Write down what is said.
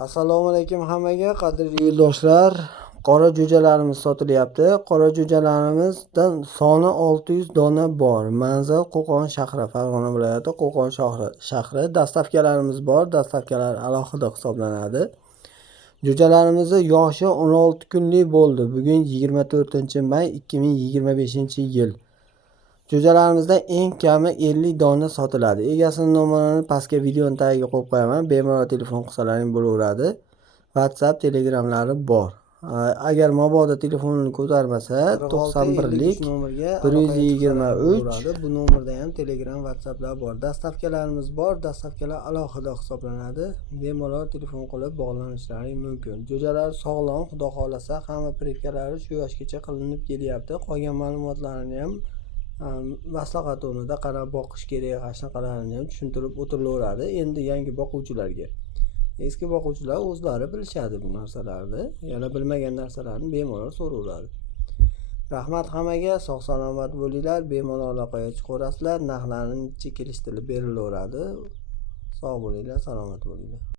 Assalomu alaykum hammaga, qadrli yo'ldoshlar. Qora jo'jalarimiz sotilyapti. Qora jo'jalarimizdan soni 600 dona bor. Manzil Qo'qon shahri, Farg'ona viloyati Qo'qon shahri. Dastavkalarimiz bor. Dastavkalar alohida hisoblanadi. Jo'jalarimizni yoshi 16 kunlik bo'ldi. Bugun 24-may 2025-yil. Jo'jalarimizdan eng kami 50 dona sotiladi. Egasining nomerini pastga videoning tagiga qo'yib qo'yaman. Bemalol telefon qilsalaring bo'laveradi. WhatsApp, Telegramlari bor. Agar mabodo telefonini ko'tarmasa 91lik 123 bu nomerda ham Telegram, WhatsApplar bor. Dastavkalarimiz bor. Dastavkalar alohida hisoblanadi. Bemalol telefon qilib bog'lanishlaring mumkin. Jo'jalar sog'lom, xudo xolasa, hamma privkalari shu yoshgacha qilinib kelyapti. Qolgan ma'lumotlarni ham maslahat o'rnida qarab boqish kerak, qanaqalarini ham tushuntirib o'tirilaveradi. Endi yangi boquvchilarga, eski boquvchilar o'zlari bilishadi bu narsalarni. Yana bilmagan narsalarni bemalol so'raveradi. Rahmat hammaga, sog' salomat bo'linglar. Bemalol aloqaga chiqaverasizlar. Narxlarning chekilish tili berilaveradi. Sog' bo'linglar, salomat bo'linglar.